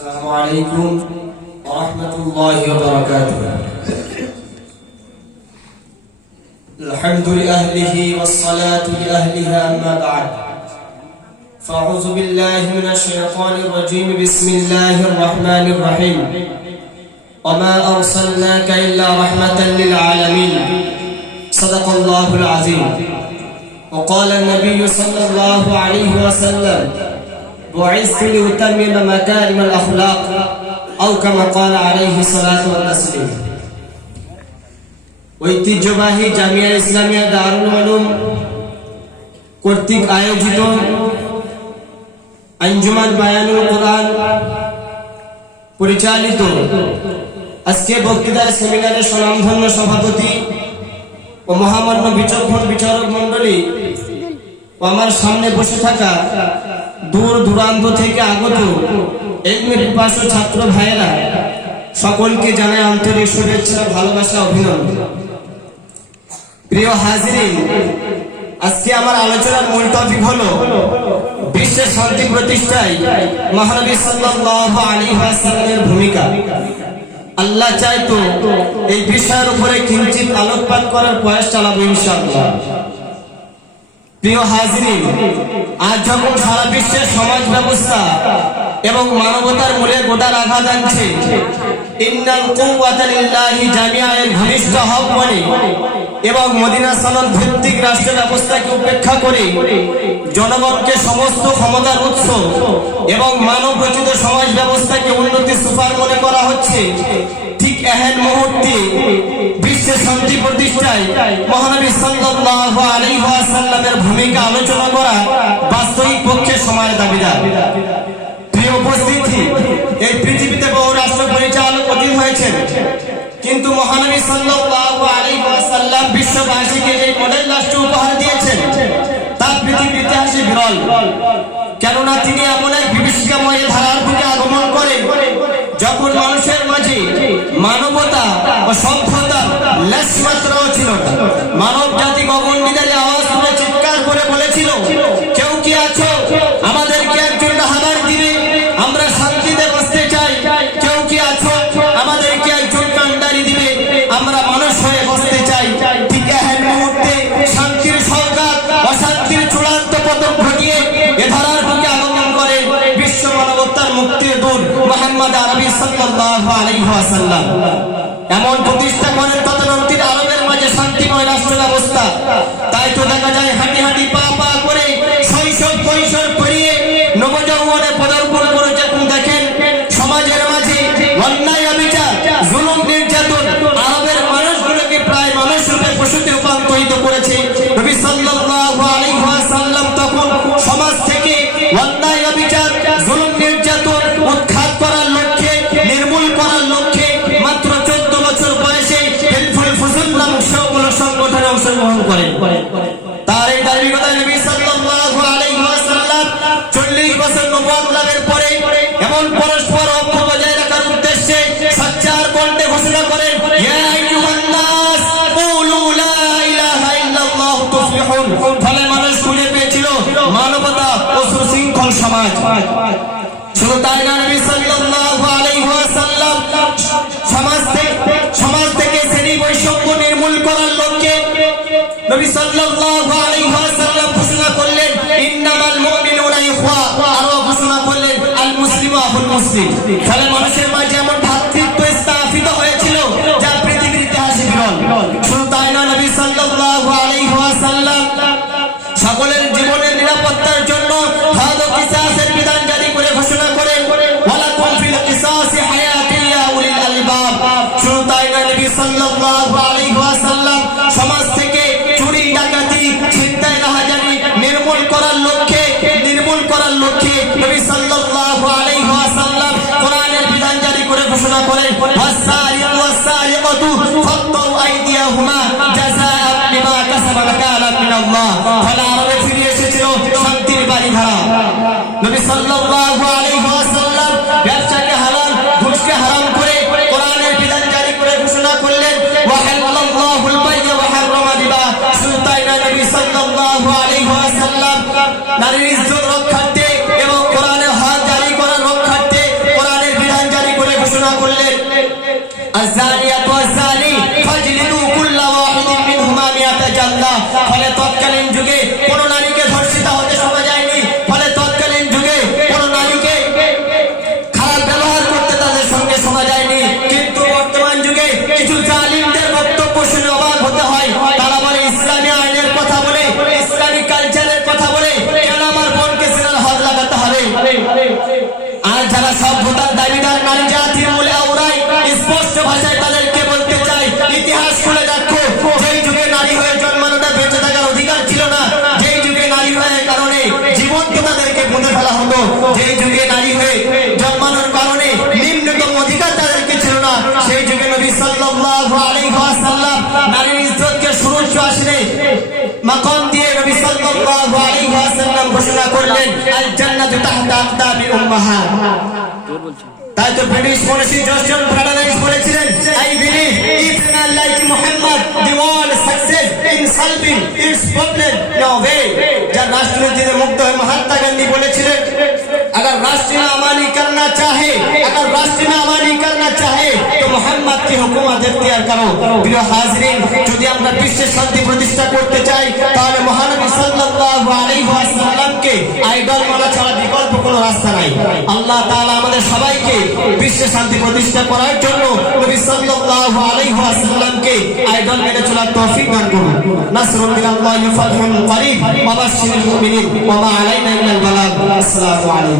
السلام عليكم ورحمة الله وبركاته. الحمد لأهله والصلاة لأهلها أما بعد. فأعوذ بالله من الشيطان الرجيم. بسم الله الرحمن الرحيم. وما أرسلناك إلا رحمة للعالمين. صدق الله العظيم. وقال النبي صلى الله عليه وسلم: بعثت لأتمم مكارم الأخلاق أو كما قال عليه الصلاة والتسليم. ঐতিহ্যবাহী জামিয়া ইসলামিয়া দারুল উলুম কর্তৃক আয়োজিত আঞ্জুমান বায়ানুল কোরআন পরিচালিত আজকে বক্তৃতার সেমিনারে স্বনামধন্য সভাপতি ও মহামান্য বিচক্ষণ বিচারক মণ্ডলী ও আমার সামনে বসে থাকা দূর দূরান্ত থেকে আগত ইলমের পিপাসু ছাত্র ভাইয়েরা, সকলকে জানাই আন্তরিক শুভেচ্ছা, ভালোবাসা, অভিনন্দন। প্রিয় হাজিরিন, আজকে আমার আলোচনার মূল টপিক হলো বিশ্বের শান্তি প্রতিষ্ঠায় মহানবী সাল্লাল্লাহু আলাইহি ওয়াসাল্লামের ভূমিকা। আল্লাহ চাইতো এই বিষয়ের উপরে কিঞ্চিত আলোকপাত করার প্রয়াস চালাবো ইনশাআল্লাহ। প্রিয় হাজিরিন, আজ যখন সারা বিশ্বের সমাজ ব্যবস্থা এবং মানবতার মূলে গোটার আঘাত আনছে, ইন্নাল কুওয়াতা লিল্লাহি জামিআ এর ঘনিষ্ঠ আহ্বানে এবং মদিনা সনদ ভিত্তিক রাষ্ট্র ব্যবস্থাকে উপেক্ষা করে জনগণকে সমস্ত ক্ষমতার উৎস এবং মানব রচিত সমাজ ব্যবস্থাকে উন্নতি সুপার মনে করা হচ্ছে, ঠিক এহেন মুহূর্তে বিশ্বের শান্তি প্রতিষ্ঠায় মহানবী সাল্লাল্লাহু আলাইহি ওয়াসাল্লামের ভূমিকা আলোচনা করা বাস্তবিক পক্ষে সময়ের দাবিদার। প্রিয় উপস্থিতি, এই পৃথিবীতে বহু রাষ্ট্র পরিচালক অধীন হয়েছেন, কিন্তু মহানবী সাল্লাল্লাহু আলাইহি ওয়াসাল্লাম বিশ্ববাসীকে যে মডেল রাষ্ট্র উপহার দিয়েছেন তা পৃথিবীর ইতিহাসে বিরল। কেননা তিনি এমন এক বিভীষিকাময় ধারার বুকে আগমন করেন যখন মানুষের মাঝে মানবতা ও সভ্যতার লেশ মাত্রাও ছিল না। মানব জাতি গগনবিদারী আওয়াজ তুলে চিৎকার করে বলেছিল, কেউ কি আছো, আমাদেরকে একজন রাহবার দিবে, আমরা শান্তিতে বসতে চাই। কেউ কি আছো, আমাদেরকে একজন কান্ডারি দিবে, আমরা মানুষ হয়ে বসতে চাই। ঠিক এহেন মুহূর্তে শান্তির সরকার অশান্তির চূড়ান্ত পতন ঘটিয়ে এ ধারার বুকে আগমন করে বিশ্ব মানবতার মুক্তির দূত মুহাম্মদ আরবি সাল্লাল্লাহু আলাইহি ওয়াসাল্লাম। এমন প্রতিষ্ঠা করেন তথাকথিত আরবের মাঝে শান্তিময় রাষ্ট্র ব্যবস্থা। তাই তো দেখা যায় হাঁটি হাঁটি পা পা করে শৈশব কৈশোর পেরিয়ে নবযৌবনে পদার্পণ করে যখন দেখেন সমাজের মাঝে অন্যায় অবিচার জুলুম নির্যাতন আরবের মানুষগুলোকে প্রায় মানুষ রূপে পশুতে রূপান্তরিত করেছে, নবী সাল্লাল্লাহু আলাইহি ওয়াসাল্লাম তখন সমাজ থেকে অন্যায় অবিচার জুলুম নির্যাতন উৎখাত করার লক্ষ্যে, নির্মূল করার লক্ষ্যে মাত্র 14 বছর বয়সে হিলফুল ফুসুল নামক সংগঠনে অংশগ্রহণ করেন। তার এই ধার্মিকতায় নবী সাল্লাল্লাহু আলাইহি ওয়াসাল্লাম 40 বছর নবুয়ত লাভের পরে এমন পরস্পর ঐক্য বজায় রাখার উদ্দেশ্যে সচ্চার কণ্ঠে ঘোষণা করেন, ইয়া আইয়ুহান নাস কুলু লা ইলাহা ইল্লাল্লাহু তুফলিহুন। ফলে মানুষ খুঁজে পেয়েছিল মানবতা ও সুশৃঙ্খল সমাজ। শুধু তাই না, নবী সাল্লাল্লাহু আলাইহি ওয়াসাল্লাম সমাজ থেকে শ্রেণী বৈষম্য নির্মূল করার লক্ষ্যে নবী সাল্লাল্লাহু আলাইহি ওয়াসাল্লাম ঘোষণা করলেন, ইন্নামাল মুমিনুনা ইখওয়া, আরো ঘোষণা করলেন আল মুসলিমু আখুল মুসলিম। ফলে মানুষের মাঝে এমন ভ্রাতৃত্ব স্থাপিত হয়েছিল যা পৃথিবীর ইতিহাসে বিরল। শুধু তাই না, নবী সাল্লাল্লাহু আলাইহি ওয়াসাল্লাম সকলের জীবনের নিরাপত্তার জন্য হাদ কিসাসের বিধান জারি করে ঘোষণা করেন, ওয়ালাকুম ফিল কিসাসি হায়াতুন ইয়া উলিল আলবাব। শুধু তাই না, নবী সাল্লাল্লাহু আলাইহি ওয়াসাল্লাম সমাজ থেকে চুরি ডাকাতি ছিনতাই রাহাজানি নির্মূল করার লক্ষ্যে নবী সাল্লাল্লাহু আলাইহি ওয়াসাল্লাম কোরআনের বিধান জারি করে ঘোষণা করেন, ওয়াসারিকু ওয়াসারিকাতু ফাক্তু আইদিয়াহুমা জাযাআন বিমা কাসাবা নাকালান মিনাল্লাহ। ফলে আরবে ফিরে এসেছিল শান্তির বাড়িধারা। নবী সাল্লাল্লাহু আলাইহি ওয়াসাল্লাম ব্যবসাকে হালাল, ঘুষকে হারাম করে কোরআনের বিধান জারি করে ঘোষণা করলেন, ওয়া হাল্লাল্লাহুল বাই'a ওয়া হাররামা রিবা। শুধু তাই না, নবী সাল্লাল্লাহু আলাইহি ওয়াসাল্লাম নারীর ইজ্জত রক্ষার্থে এবং কোরআনের হক জারি করার রক্ষার্থে কোরআনের আয-যানিয়াতু ওয়াজ-যানি ফাজলিদু কুল্লা ওয়াহিদিন মিনহুমা মিআতা জালদা। ফলে তৎকালীন যুগে কোন নারীকে ধর্ষিতা হতে শোনা যায়নি। ফলে তৎকালীন যুগে কোন নারীকে খারাপ ব্যবহার করতে তাদের সঙ্গে শোনা যায়নি। কিন্তু বর্তমান যুগে কিছু জালিমদের বক্তব্য শুনে অবাক হতে হয়। তারা বলে ইসলামী আইনের কথা বলে, ইসলামী কালচারের কথা বলে কেন আমার বোনকে সিনার হদ লাগাতে হবে। আর যারা সভ্যতার দাবিদার নারী জাতির মূলে আওড়ায়, স্পষ্ট ভাষায় তাদেরকে বলতে চাই, ইতিহাস খুলে দেখো, যেই যুগে নারী হয়ে জন্মানোটা বেঁচে থাকার অধিকার ছিল না, যেই যুগে নারী হয়ে কারণে জীবনকে তাদেরকে বুঁদে ফেলা হতো, যেই যুগে নারী হয়ে জন্মানোর কারণে নিম্নতম অধিকার তাদেরকে ছিল না, সেই যুগে নবী সাল্লাল্লাহু আলাইহি ওয়াসাল্লাম নারীর ইজ্জতকে সুরুচ্চ আসনে মাকাম দিয়ে নবী সাল্লাল্লাহু আলাইহি ওয়াসাল্লাম ঘোষণা করলেন, আল জান্নাতু তাহতা আকদামিল উম্মাহাত। তাই তো ব্রিটিশ মনীষী জর্জন ফ্যারাডে বলেছিলেন, I believe if a man like Muhammad the world success in solving its problem no way। যার রাষ্ট্রনীতিতে মুগ্ধ হয়ে মহাত্মা গান্ধী বলেছিলেন, अगर राष्ट्र में अमानी करना चाहे, अगर राष्ट्र में अमानी करना चाहे तो मोहम्मद की हुकूमत इख्तियार करो। प्रिय हाज़रीन, যদি আমরা বিশ্বের শান্তি প্রতিষ্ঠা করতে চাই তাহলে মহানবী সাল্লাল্লাহু আলাইহি ওয়াসাল্লামকে আইডল মানা ছাড়া বিকল্প কোনো রাস্তা নাই। আল্লাহ তাআলা আমাদের সবাইকে বিশ্বে শান্তি প্রতিষ্ঠা করার জন্য নবী সাল্লাল্লাহু আলাইহি ওয়াসাল্লামকে আইডল মেনে চলার তৌফিক দান করুন। নাসরুন মিনাল্লাহি ওয়া ফাতহুন করিব ওয়া বাশশিরিল মুমিনিন ওয়া মা আলাইনা ইল্লাল বালাগ। আসসালামু আলাইকুম।